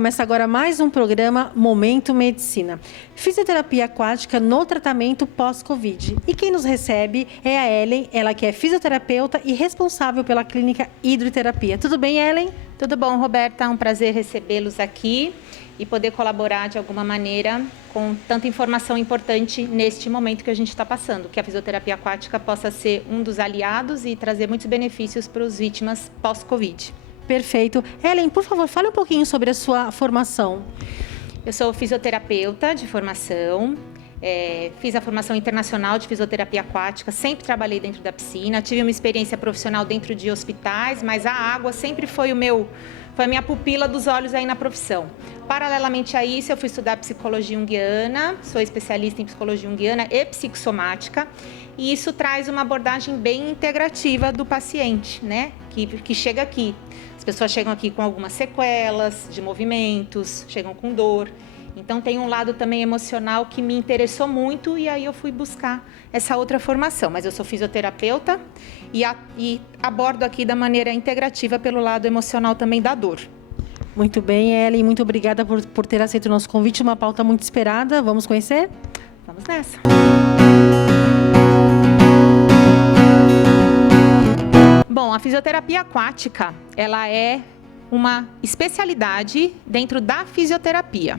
Começa agora mais um programa Momento Medicina. Fisioterapia aquática no tratamento pós-Covid. E quem nos recebe é a Ellen, ela que é fisioterapeuta e responsável pela clínica Hidroterapia. Tudo bem, Ellen? Tudo bom, Roberta. É um prazer recebê-los aqui e poder colaborar de alguma maneira com tanta informação importante neste momento que a gente está passando, que a fisioterapia aquática possa ser um dos aliados e trazer muitos benefícios para os vítimas pós-Covid. Perfeito. Ellen, por favor, fale um pouquinho sobre a sua formação. Eu sou fisioterapeuta de formação, fiz a formação internacional de fisioterapia aquática, sempre trabalhei dentro da piscina, tive uma experiência profissional dentro de hospitais, mas a água sempre foi a minha pupila dos olhos aí na profissão. Paralelamente a isso, eu fui estudar psicologia junguiana, sou especialista em psicologia junguiana e psicossomática, e isso traz uma abordagem bem integrativa do paciente, né, que chega aqui. As pessoas chegam aqui com algumas sequelas de movimentos, chegam com dor. Então tem um lado também emocional que me interessou muito e aí eu fui buscar essa outra formação. Mas eu sou fisioterapeuta e abordo aqui da maneira integrativa pelo lado emocional também da dor. Muito bem, Ellen, muito obrigada por ter aceito o nosso convite, uma pauta muito esperada. Vamos conhecer? Vamos nessa! Bom, a fisioterapia aquática, ela é uma especialidade dentro da fisioterapia.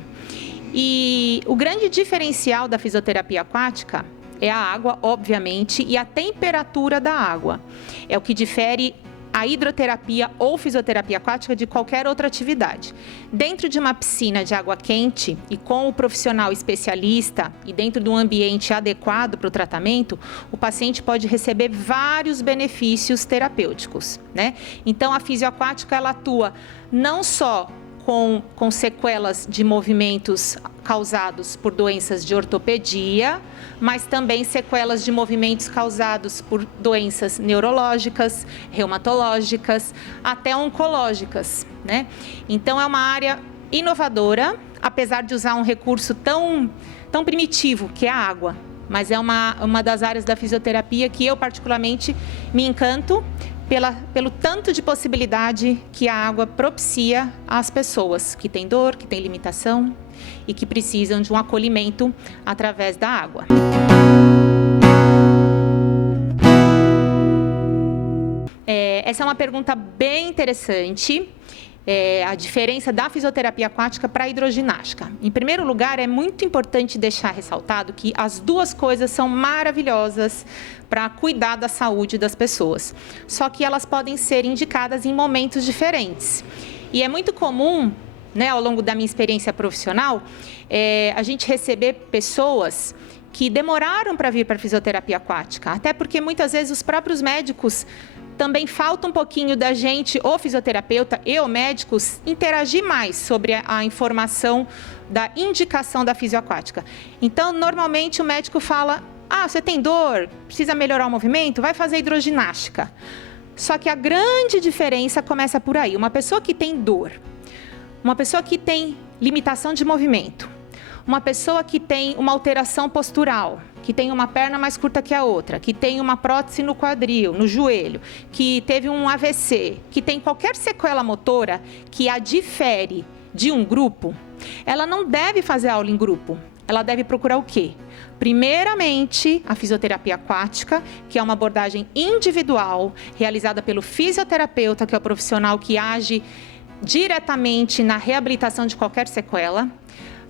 E o grande diferencial da fisioterapia aquática é a água, obviamente, e a temperatura da água. É o que difere a hidroterapia ou fisioterapia aquática de qualquer outra atividade. Dentro de uma piscina de água quente e com o profissional especialista e dentro de um ambiente adequado para o tratamento, o paciente pode receber vários benefícios terapêuticos, né? Então, a fisioaquática, ela atua não só com sequelas de movimentos causados por doenças de ortopedia, mas também sequelas de movimentos causados por doenças neurológicas, reumatológicas, até oncológicas, né? Então é uma área inovadora, apesar de usar um recurso tão primitivo, que é a água. Mas é uma das áreas da fisioterapia que eu particularmente me encanto pelo tanto de possibilidade que a água propicia às pessoas que têm dor, que têm limitação e que precisam de um acolhimento através da água. Essa é uma pergunta bem interessante. A diferença da fisioterapia aquática para a hidroginástica. Em primeiro lugar, é muito importante deixar ressaltado que as duas coisas são maravilhosas para cuidar da saúde das pessoas. Só que elas podem ser indicadas em momentos diferentes. E é muito comum, né, ao longo da minha experiência profissional, a gente receber pessoas que demoraram para vir para a fisioterapia aquática, até porque muitas vezes os próprios médicos também falta um pouquinho da gente, o fisioterapeuta e o médicos, interagir mais sobre a informação da indicação da fisioaquática. Então, normalmente o médico fala, você tem dor, precisa melhorar o movimento, vai fazer hidroginástica. Só que a grande diferença começa por aí. Uma pessoa que tem dor, uma pessoa que tem limitação de movimento, uma pessoa que tem uma alteração postural, que tem uma perna mais curta que a outra, que tem uma prótese no quadril, no joelho, que teve um AVC, que tem qualquer sequela motora que a difere de um grupo, ela não deve fazer aula em grupo. Ela deve procurar o quê? Primeiramente, a fisioterapia aquática, que é uma abordagem individual, realizada pelo fisioterapeuta, que é o profissional que age diretamente na reabilitação de qualquer sequela.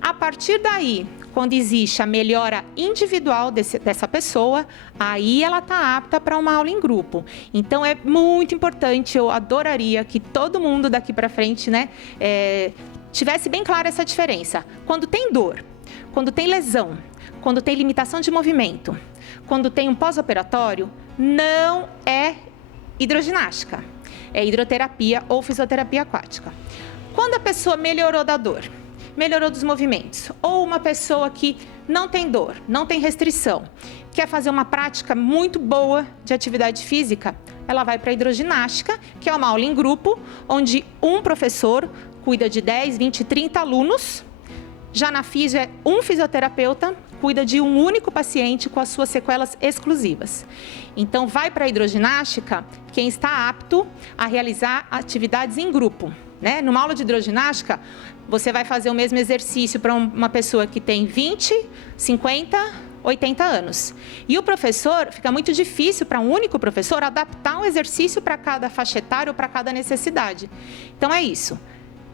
A partir daí, quando existe a melhora individual dessa pessoa, aí ela está apta para uma aula em grupo. Então, é muito importante, eu adoraria que todo mundo daqui para frente, né, tivesse bem clara essa diferença. Quando tem dor, quando tem lesão, quando tem limitação de movimento, quando tem um pós-operatório, não é hidroginástica, é hidroterapia ou fisioterapia aquática. Quando a pessoa melhorou da dor, melhorou dos movimentos, ou uma pessoa que não tem dor, não tem restrição, quer fazer uma prática muito boa de atividade física, ela vai para a hidroginástica, que é uma aula em grupo, onde um professor cuida de 10, 20, 30 alunos. Já na fisio é um fisioterapeuta, cuida de um único paciente com as suas sequelas exclusivas. Então, vai para a hidroginástica quem está apto a realizar atividades em grupo. né? Numa aula de hidroginástica, você vai fazer o mesmo exercício para uma pessoa que tem 20, 50, 80 anos. E o professor, fica muito difícil para um único professor adaptar um exercício para cada faixa etária ou para cada necessidade. Então é isso.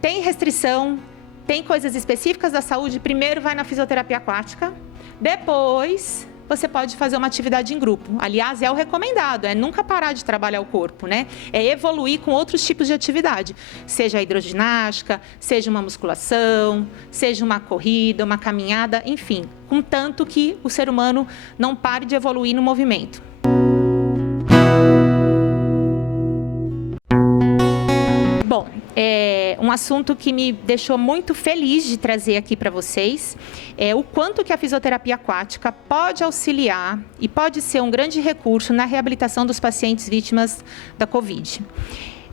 Tem restrição, tem coisas específicas da saúde, primeiro vai na fisioterapia aquática, depois você pode fazer uma atividade em grupo. Aliás, é o recomendado, é nunca parar de trabalhar o corpo, né? É evoluir com outros tipos de atividade, seja a hidroginástica, seja uma musculação, seja uma corrida, uma caminhada, enfim, contanto que o ser humano não pare de evoluir no movimento. Bom, um assunto que me deixou muito feliz de trazer aqui para vocês é o quanto que a fisioterapia aquática pode auxiliar e pode ser um grande recurso na reabilitação dos pacientes vítimas da Covid.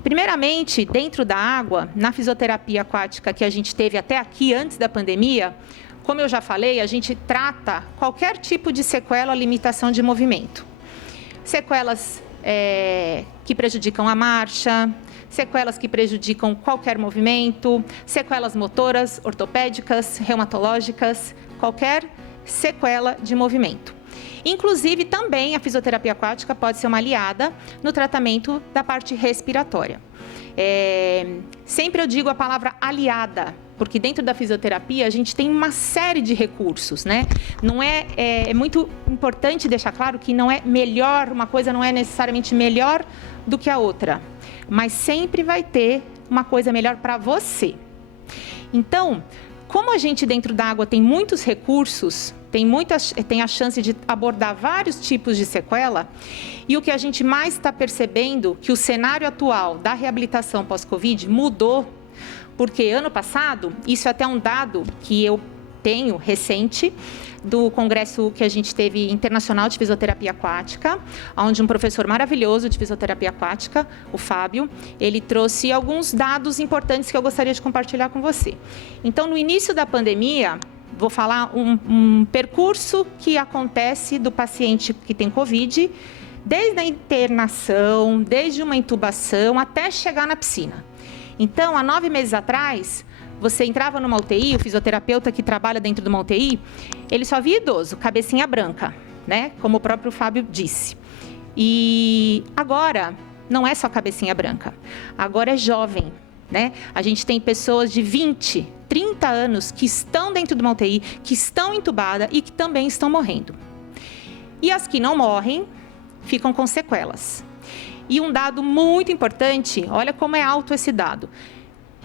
Primeiramente, dentro da água, na fisioterapia aquática que a gente teve até aqui antes da pandemia, como eu já falei, a gente trata qualquer tipo de sequela ou limitação de movimento. Sequelas que prejudicam a marcha, sequelas que prejudicam qualquer movimento, sequelas motoras, ortopédicas, reumatológicas, qualquer sequela de movimento. Inclusive, também a fisioterapia aquática pode ser uma aliada no tratamento da parte respiratória. Sempre eu digo a palavra aliada, porque dentro da fisioterapia a gente tem uma série de recursos, né? Não é muito importante deixar claro que não é melhor, uma coisa não é necessariamente melhor do que a outra, mas sempre vai ter uma coisa melhor para você. Então, como a gente dentro da água tem muitos recursos, tem a chance de abordar vários tipos de sequela, e o que a gente mais está percebendo que o cenário atual da reabilitação pós-Covid mudou, porque ano passado, isso é até um dado que eu tenho recente, do congresso que a gente teve internacional de fisioterapia aquática, onde um professor maravilhoso de fisioterapia aquática, o Fábio, ele trouxe alguns dados importantes que eu gostaria de compartilhar com você. Então, no início da pandemia, vou falar um percurso que acontece do paciente que tem Covid, desde a internação, desde uma intubação, até chegar na piscina. Então, há 9 meses atrás, você entrava numa UTI, o fisioterapeuta que trabalha dentro de uma UTI, ele só via idoso, cabecinha branca, né? Como o próprio Fábio disse. E agora, não é só cabecinha branca, agora é jovem, né? A gente tem pessoas de 20, 30 anos que estão dentro de uma UTI, que estão entubadas e que também estão morrendo. E as que não morrem, ficam com sequelas. E um dado muito importante, olha como é alto esse dado.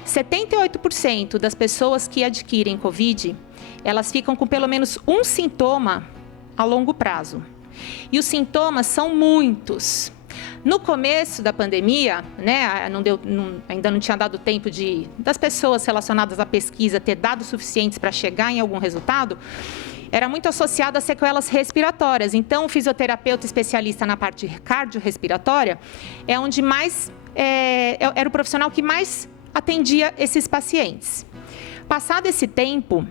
78% das pessoas que adquirem Covid, elas ficam com pelo menos um sintoma a longo prazo. E os sintomas são muitos. No começo da pandemia, né, ainda não tinha dado tempo das pessoas relacionadas à pesquisa ter dados suficientes para chegar em algum resultado, era muito associado a sequelas respiratórias. Então, o fisioterapeuta especialista na parte cardiorrespiratória é onde mais era o profissional que mais atendia esses pacientes. Passado esse tempo,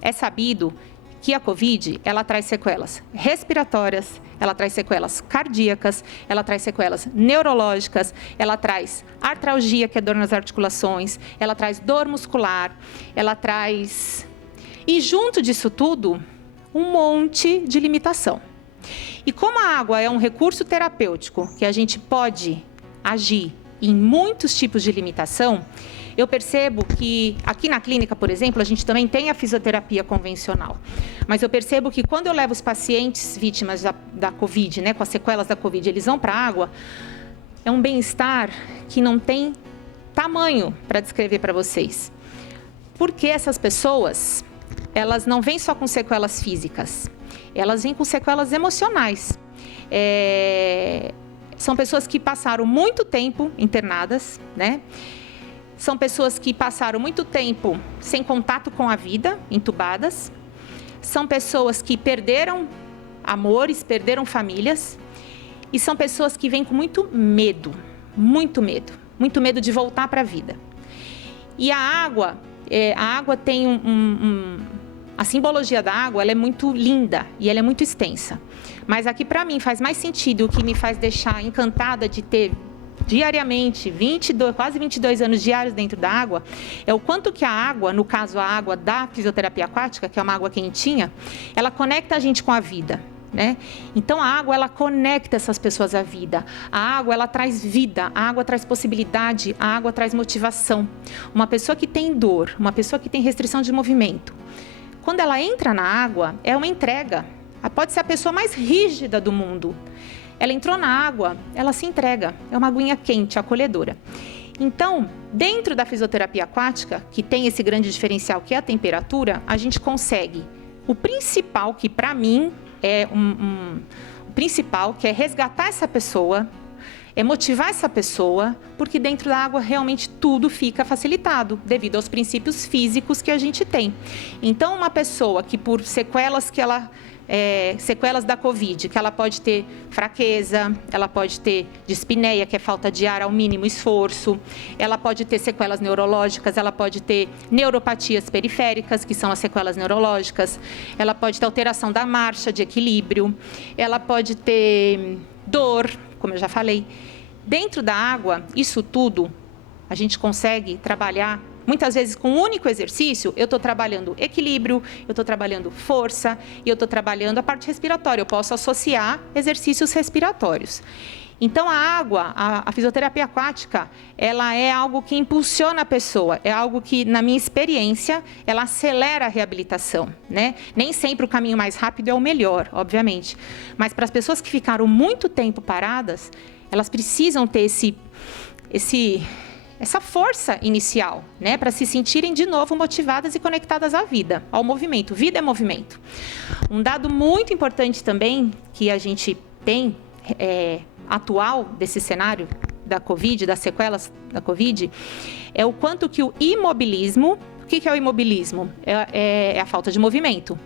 é sabido que a Covid, ela traz sequelas respiratórias, ela traz sequelas cardíacas, ela traz sequelas neurológicas, ela traz artralgia, que é dor nas articulações, ela traz dor muscular, ela traz... E junto disso tudo, um monte de limitação. E como a água é um recurso terapêutico que a gente pode agir em muitos tipos de limitação, eu percebo que aqui na clínica, por exemplo, a gente também tem a fisioterapia convencional. Mas eu percebo que quando eu levo os pacientes vítimas da Covid, né, com as sequelas da Covid, eles vão para a água, é um bem-estar que não tem tamanho para descrever para vocês. Porque essas pessoas, elas não vêm só com sequelas físicas, elas vêm com sequelas emocionais. São pessoas que passaram muito tempo internadas, né? São pessoas que passaram muito tempo sem contato com a vida, entubadas. São pessoas que perderam amores, perderam famílias. E são pessoas que vêm com muito medo de voltar para a vida. E a água tem a simbologia da água, ela é muito linda e ela é muito extensa. Mas aqui, para mim, faz mais sentido, o que me faz deixar encantada de ter diariamente, quase 22 anos diários dentro da água, é o quanto que a água, no caso a água da fisioterapia aquática, que é uma água quentinha, ela conecta a gente com a vida. Né? Então a água ela conecta essas pessoas à vida. A água ela traz vida, a água traz possibilidade, a água traz motivação. Uma pessoa que tem dor, uma pessoa que tem restrição de movimento, quando ela entra na água, é uma entrega. Ela pode ser a pessoa mais rígida do mundo. Ela entrou na água, ela se entrega. É uma aguinha quente, acolhedora. Então, dentro da fisioterapia aquática, que tem esse grande diferencial que é a temperatura, a gente consegue o principal, que para mim é o principal, que é resgatar essa pessoa, é motivar essa pessoa, porque dentro da água realmente tudo fica facilitado, devido aos princípios físicos que a gente tem. Então, uma pessoa que por sequelas sequelas da Covid, que ela pode ter fraqueza, ela pode ter dispneia, que é falta de ar ao mínimo esforço, ela pode ter sequelas neurológicas, ela pode ter neuropatias periféricas, que são as sequelas neurológicas, ela pode ter alteração da marcha, de equilíbrio, ela pode ter dor, como eu já falei. Dentro da água, isso tudo a gente consegue trabalhar. Muitas vezes, com um único exercício, eu estou trabalhando equilíbrio, eu estou trabalhando força e eu estou trabalhando a parte respiratória. Eu posso associar exercícios respiratórios. Então, a água, a fisioterapia aquática, ela é algo que impulsiona a pessoa, é algo que, na minha experiência, ela acelera a reabilitação, né? Nem sempre o caminho mais rápido é o melhor, obviamente. Mas para as pessoas que ficaram muito tempo paradas, elas precisam ter essa força inicial, né, para se sentirem de novo motivadas e conectadas à vida, ao movimento. Vida é movimento. Um dado muito importante também que a gente tem atual desse cenário da Covid, das sequelas da Covid, é o quanto que o imobilismo, o que é o imobilismo? É a falta de movimento.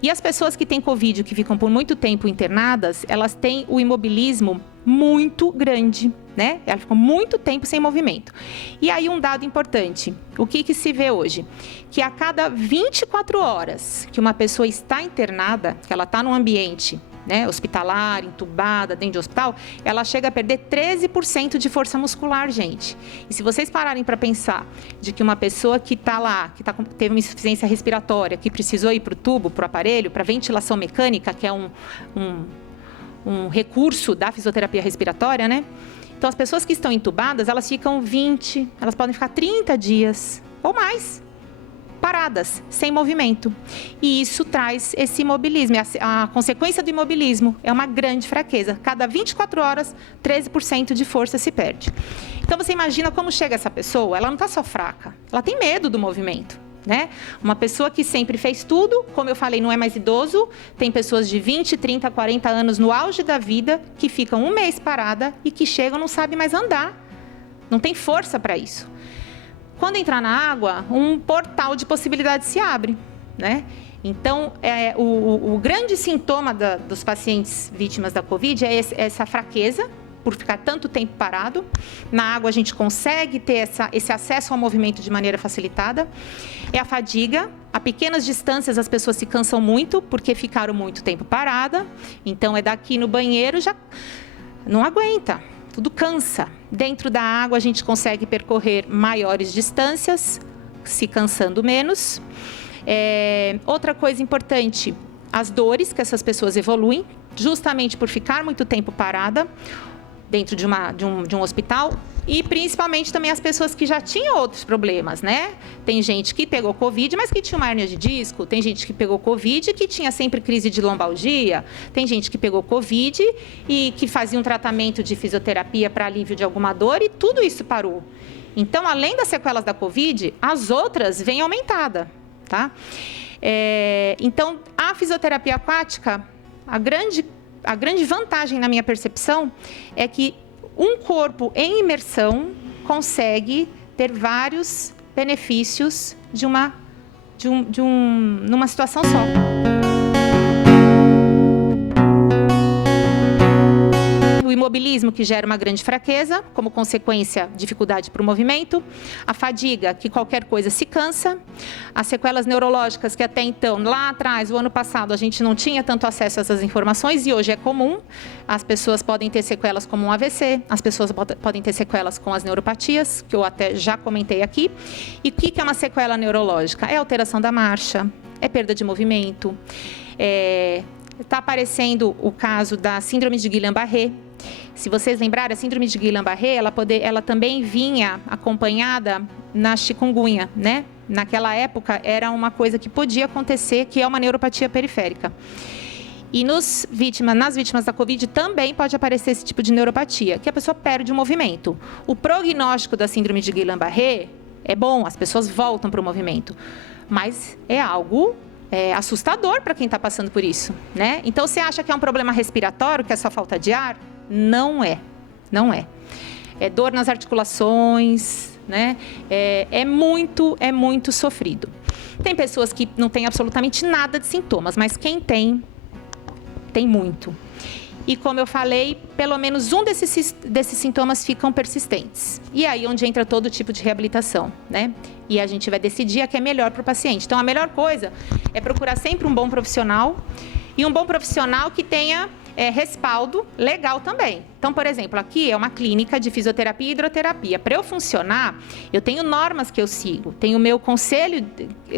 E as pessoas que têm Covid, que ficam por muito tempo internadas, elas têm o imobilismo muito grande, né? Elas ficam muito tempo sem movimento. E aí um dado importante, o que se vê hoje? Que a cada 24 horas que uma pessoa está internada, que ela está num ambiente, né, hospitalar, entubada, dentro de hospital, ela chega a perder 13% de força muscular, gente. E se vocês pararem para pensar de que uma pessoa que está lá, teve uma insuficiência respiratória, que precisou ir para o tubo, para o aparelho, para ventilação mecânica, que é um recurso da fisioterapia respiratória, né? Então, as pessoas que estão entubadas, elas ficam 20, elas podem ficar 30 dias ou mais paradas, sem movimento. E isso traz esse imobilismo. A consequência do imobilismo é uma grande fraqueza. Cada 24 horas, 13% de força se perde. Então, você imagina como chega essa pessoa? Ela não está só fraca, ela tem medo do movimento. Né? Uma pessoa que sempre fez tudo, como eu falei, não é mais idoso, tem pessoas de 20, 30, 40 anos no auge da vida, que ficam um mês parada e que chegam e não sabem mais andar. Não tem força para isso. Quando entrar na água, um portal de possibilidades se abre, né? Então, o grande sintoma dos pacientes vítimas da Covid é essa fraqueza, por ficar tanto tempo parado. Na água a gente consegue ter esse acesso ao movimento de maneira facilitada. É a fadiga. A pequenas distâncias as pessoas se cansam muito porque ficaram muito tempo parada. Então é daqui no banheiro, já não aguenta, tudo cansa. Dentro da água a gente consegue percorrer maiores distâncias, se cansando menos. Outra coisa importante, as dores que essas pessoas evoluem, justamente por ficar muito tempo parada dentro de um hospital, e principalmente também as pessoas que já tinham outros problemas, né? Tem gente que pegou Covid, mas que tinha uma hérnia de disco, tem gente que pegou Covid que tinha sempre crise de lombalgia, tem gente que pegou Covid e que fazia um tratamento de fisioterapia para alívio de alguma dor e tudo isso parou. Então, além das sequelas da Covid, as outras vêm aumentada, tá? Então, a fisioterapia aquática, a grande vantagem, na minha percepção, é que um corpo em imersão consegue ter vários benefícios numa situação só. O imobilismo, que gera uma grande fraqueza, como consequência, dificuldade para o movimento. A fadiga, que qualquer coisa se cansa. As sequelas neurológicas, que até então, lá atrás, o ano passado, a gente não tinha tanto acesso a essas informações e hoje é comum. As pessoas podem ter sequelas como um AVC, as pessoas podem ter sequelas com as neuropatias, que eu até já comentei aqui. E o que é uma sequela neurológica? É alteração da marcha, é perda de movimento, está aparecendo o caso da síndrome de Guillain-Barré. Se vocês lembrarem, a síndrome de Guillain-Barré, ela também vinha acompanhada na chikungunya, né? Naquela época, era uma coisa que podia acontecer, que é uma neuropatia periférica. E nas vítimas da Covid também pode aparecer esse tipo de neuropatia, que a pessoa perde o movimento. O prognóstico da síndrome de Guillain-Barré é bom, as pessoas voltam para o movimento, mas é algo assustador para quem está passando por isso, né? Então, você acha que é um problema respiratório, que é só falta de ar? Não é, não é. É dor nas articulações, né? É muito sofrido. Tem pessoas que não têm absolutamente nada de sintomas, mas quem tem muito. E como eu falei, pelo menos um desses sintomas ficam persistentes. E aí onde entra todo tipo de reabilitação, né? E a gente vai decidir a que é melhor para o paciente. Então, a melhor coisa é procurar sempre um bom profissional e um bom profissional que tenha respaldo legal também. Então, por exemplo, aqui é uma clínica de fisioterapia e hidroterapia. Para eu funcionar, eu tenho normas que eu sigo. Tenho o meu conselho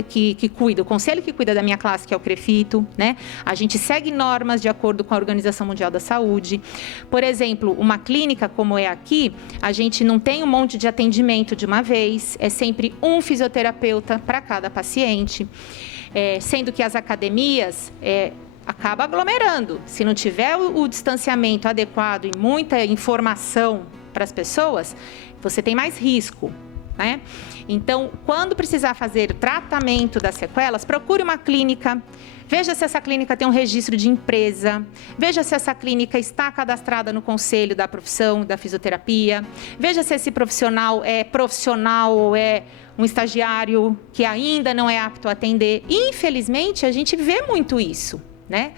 que cuida, o conselho que cuida da minha classe, que é o CREFITO, né? A gente segue normas de acordo com a Organização Mundial da Saúde. Por exemplo, uma clínica como é aqui, a gente não tem um monte de atendimento de uma vez. É sempre um fisioterapeuta para cada paciente. Sendo que as academias acaba aglomerando. Se não tiver o distanciamento adequado e muita informação para as pessoas, você tem mais risco, né? Então, quando precisar fazer tratamento das sequelas, procure uma clínica, veja se essa clínica tem um registro de empresa, veja se essa clínica está cadastrada no conselho da profissão da fisioterapia, veja se esse profissional ou é um estagiário que ainda não é apto a atender. Infelizmente, a gente vê muito isso, né?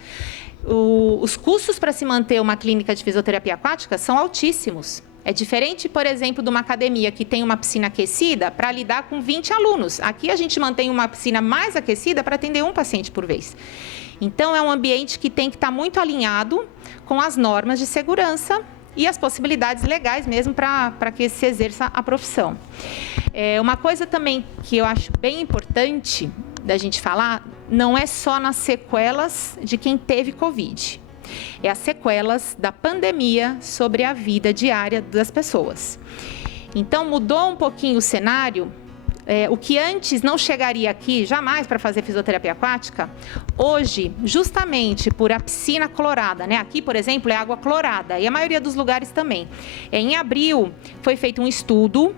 Os custos para se manter uma clínica de fisioterapia aquática são altíssimos. É diferente, por exemplo, de uma academia que tem uma piscina aquecida para lidar com 20 alunos. Aqui a gente mantém uma piscina mais aquecida para atender um paciente por vez. Então, é um ambiente que tem que estar muito alinhado com as normas de segurança e as possibilidades legais mesmo para que se exerça a profissão. Uma coisa também que eu acho bem importante da gente falar, não é só nas sequelas de quem teve Covid. É as sequelas da pandemia sobre a vida diária das pessoas. Então, mudou um pouquinho o cenário. O que antes não chegaria aqui, jamais, para fazer fisioterapia aquática, hoje, justamente por a piscina clorada, né? Aqui, por exemplo, é água clorada, e a maioria dos lugares também. Em abril, foi feito um estudo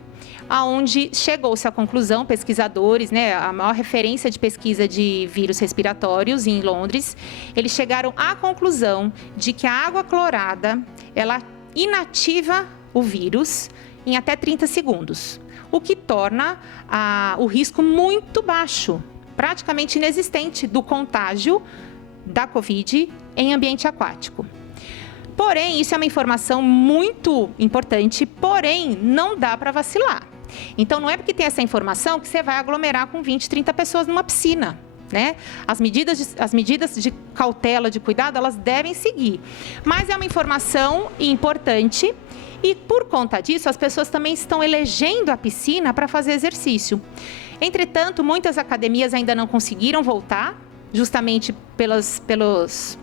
aonde chegou-se à conclusão, pesquisadores, né, a maior referência de pesquisa de vírus respiratórios em Londres, eles chegaram à conclusão de que a água clorada, ela inativa o vírus em até 30 segundos, o que torna o risco muito baixo, praticamente inexistente, do contágio da Covid em ambiente aquático. Porém, isso é uma informação muito importante, porém, não dá para vacilar. Então, não é porque tem essa informação que você vai aglomerar com 20, 30 pessoas numa piscina, né? As medidas de cautela, de cuidado, elas devem seguir. Mas é uma informação importante e, por conta disso, as pessoas também estão elegendo a piscina para fazer exercício. Entretanto, muitas academias ainda não conseguiram voltar, justamente pelos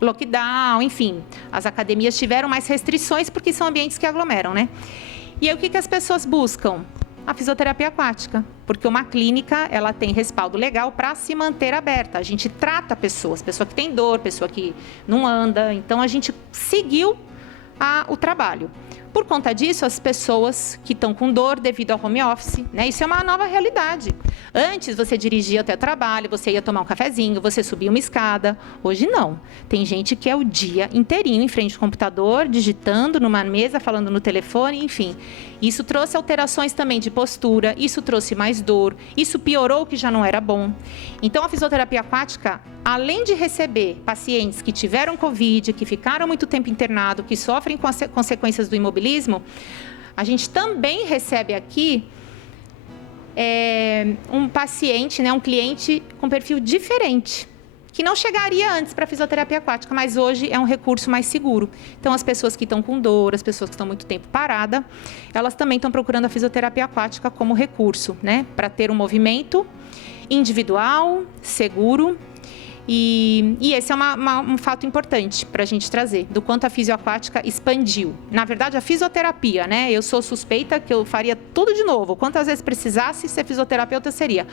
lockdown, enfim. As academias tiveram mais restrições porque são ambientes que aglomeram, né? E aí, o que as pessoas buscam? A fisioterapia aquática, porque uma clínica, ela tem respaldo legal para se manter aberta. A gente trata pessoa que tem dor, pessoa que não anda. Então, a gente seguiu o trabalho. Por conta disso, as pessoas que estão com dor devido ao home office, né? Isso é uma nova realidade. Antes, você dirigia até o trabalho, você ia tomar um cafezinho, você subia uma escada. Hoje, não. Tem gente que é o dia inteirinho em frente ao computador, digitando numa mesa, falando no telefone, enfim. Isso trouxe alterações também de postura, isso trouxe mais dor, isso piorou o que já não era bom. Então, a fisioterapia aquática, além de receber pacientes que tiveram Covid, que ficaram muito tempo internados, que sofrem com as consequências do imobilismo, a gente também recebe aqui um paciente, né, um cliente com perfil diferente, que não chegaria antes para a fisioterapia aquática, mas hoje é um recurso mais seguro. Então, as pessoas que estão com dor, as pessoas que estão muito tempo parada, elas também estão procurando a fisioterapia aquática como recurso, né, para ter um movimento individual, seguro. E esse é um fato importante para a gente trazer, do quanto a fisioaquática expandiu. Na verdade, a fisioterapia, né? Eu sou suspeita que eu faria tudo de novo. Quantas vezes precisasse ser fisioterapeuta, seria.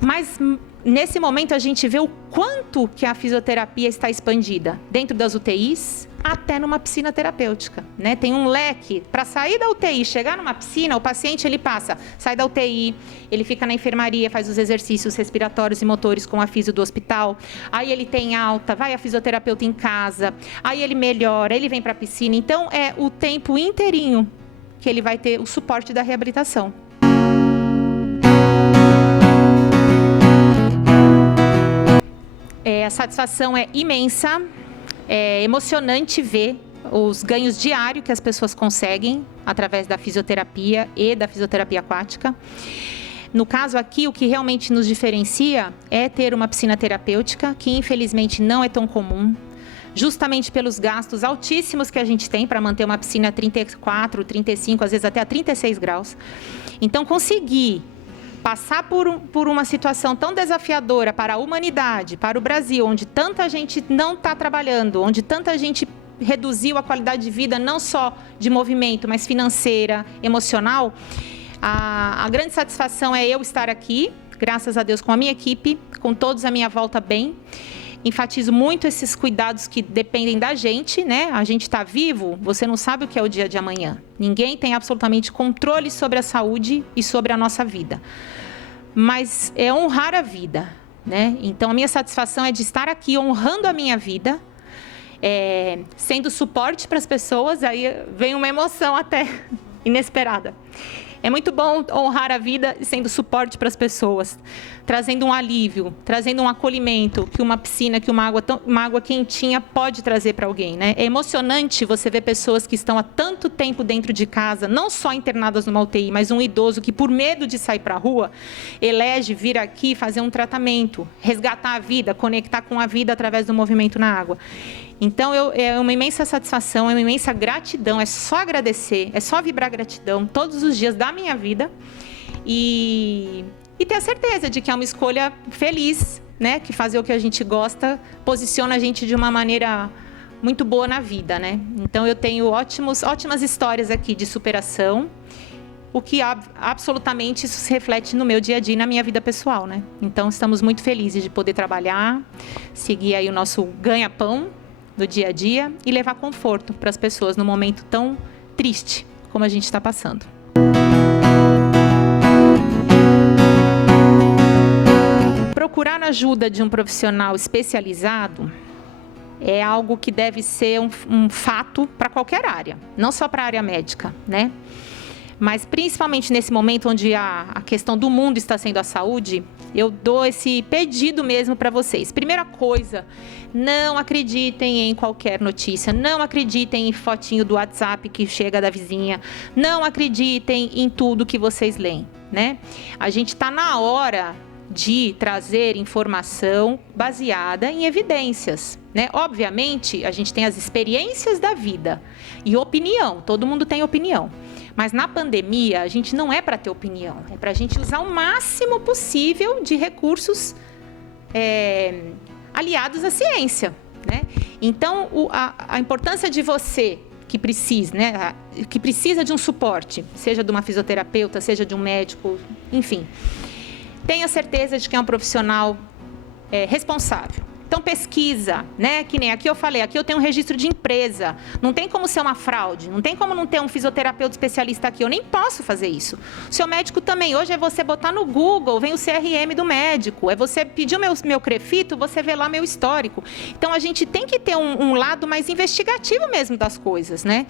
Mas, nesse momento, a gente vê o quanto que a fisioterapia está expandida. Dentro das UTIs, até numa piscina terapêutica, né? Tem um leque. Para sair da UTI, chegar numa piscina, o paciente, ele sai da UTI, ele fica na enfermaria, faz os exercícios respiratórios e motores com a fisio do hospital. Aí ele tem alta, vai a fisioterapeuta em casa. Aí ele melhora, ele vem para a piscina. Então, é o tempo inteirinho que ele vai ter o suporte da reabilitação. A satisfação é imensa, é emocionante ver os ganhos diários que as pessoas conseguem através da fisioterapia e da fisioterapia aquática. No caso aqui, o que realmente nos diferencia é ter uma piscina terapêutica, que infelizmente não é tão comum, justamente pelos gastos altíssimos que a gente tem para manter uma piscina a 34, 35, às vezes até a 36 graus. Então, conseguir passar por uma situação tão desafiadora para a humanidade, para o Brasil, onde tanta gente não está trabalhando, onde tanta gente reduziu a qualidade de vida, não só de movimento, mas financeira, emocional, a grande satisfação é eu estar aqui, graças a Deus, com a minha equipe, com todos à minha volta bem. Enfatizo muito esses cuidados que dependem da gente, né? A gente está vivo, você não sabe o que é o dia de amanhã. Ninguém tem absolutamente controle sobre a saúde e sobre a nossa vida. Mas é honrar a vida, né? Então, a minha satisfação é de estar aqui honrando a minha vida, sendo suporte para as pessoas. Aí vem uma emoção até inesperada. É muito bom honrar a vida sendo suporte para as pessoas, trazendo um alívio, trazendo um acolhimento que uma piscina, que uma água quentinha pode trazer para alguém, né? É emocionante você ver pessoas que estão há tanto tempo dentro de casa, não só internadas numa UTI, mas um idoso que, por medo de sair para a rua, elege vir aqui fazer um tratamento, resgatar a vida, conectar com a vida através do movimento na água. Então, é uma imensa satisfação, é uma imensa gratidão, é só agradecer, é só vibrar gratidão todos os dias da minha vida e ter a certeza de que é uma escolha feliz, né? Que fazer o que a gente gosta posiciona a gente de uma maneira muito boa na vida, né? Então, eu tenho ótimas histórias aqui de superação, o que absolutamente isso se reflete no meu dia a dia e na minha vida pessoal, né? Então, estamos muito felizes de poder trabalhar, seguir aí o nosso ganha-pão do dia a dia e levar conforto para as pessoas num momento tão triste como a gente está passando. Procurar a ajuda de um profissional especializado é algo que deve ser um fato para qualquer área, não só para a área médica, né? Mas principalmente nesse momento onde a questão do mundo está sendo a saúde, eu dou esse pedido mesmo para vocês. Primeira coisa, não acreditem em qualquer notícia, não acreditem em fotinho do WhatsApp que chega da vizinha, não acreditem em tudo que vocês leem, né? A gente está na hora de trazer informação baseada em evidências, né? Obviamente, a gente tem as experiências da vida e opinião, todo mundo tem opinião. Mas na pandemia, a gente não é para ter opinião, é para a gente usar o máximo possível de recursos aliados à ciência, né? Então, a importância de você que precisa, né, que precisa de um suporte, seja de uma fisioterapeuta, seja de um médico, enfim, tenha certeza de que é um profissional responsável, Então, pesquisa, né? Que nem aqui eu falei, aqui eu tenho um registro de empresa. Não tem como ser uma fraude, não tem como não ter um fisioterapeuta especialista aqui. Eu nem posso fazer isso. O seu médico também. Hoje é você botar no Google, vem o CRM do médico. É você pedir o meu CREFITO, você vê lá meu histórico. Então, a gente tem que ter um lado mais investigativo mesmo das coisas, né?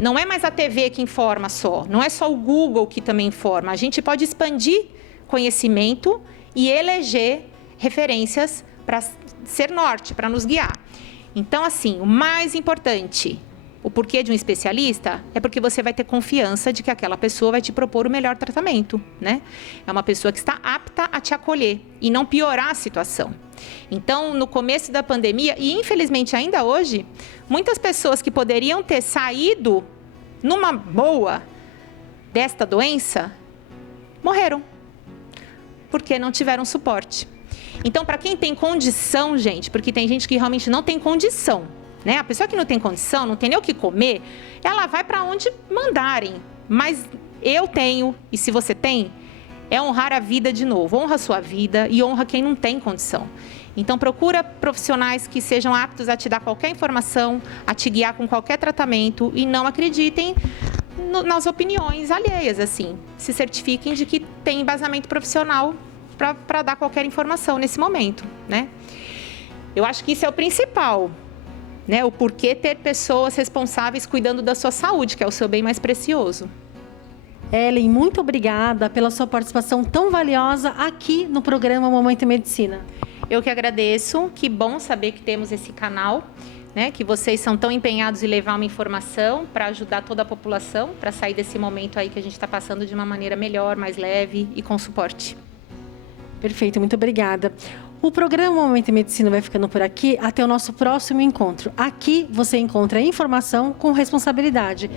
Não é mais a TV que informa só. Não é só o Google que também informa. A gente pode expandir conhecimento e eleger referências para ser norte, para nos guiar. Então, assim, o mais importante, o porquê de um especialista, é porque você vai ter confiança de que aquela pessoa vai te propor o melhor tratamento, né? É uma pessoa que está apta a te acolher e não piorar a situação. Então, no começo da pandemia, e infelizmente ainda hoje, muitas pessoas que poderiam ter saído numa boa desta doença, morreram, porque não tiveram suporte. Então, para quem tem condição, gente, porque tem gente que realmente não tem condição, né? A pessoa que não tem condição, não tem nem o que comer, ela vai para onde mandarem. Mas eu tenho, e se você tem, é honrar a vida de novo. Honra a sua vida e honra quem não tem condição. Então, procura profissionais que sejam aptos a te dar qualquer informação, a te guiar com qualquer tratamento e não acreditem nas opiniões alheias, assim. Se certifiquem de que tem embasamento profissional para dar qualquer informação nesse momento, né? Eu acho que isso é o principal, né? O porquê ter pessoas responsáveis cuidando da sua saúde, que é o seu bem mais precioso. Ellen, muito obrigada pela sua participação tão valiosa aqui no programa Momento Medicina. Eu que agradeço, que bom saber que temos esse canal, né, que vocês são tão empenhados em levar uma informação para ajudar toda a população, para sair desse momento aí que a gente está passando de uma maneira melhor, mais leve e com suporte. Perfeito, muito obrigada. O programa Momento Medicina vai ficando por aqui. Até o nosso próximo encontro. Aqui você encontra informação com responsabilidade.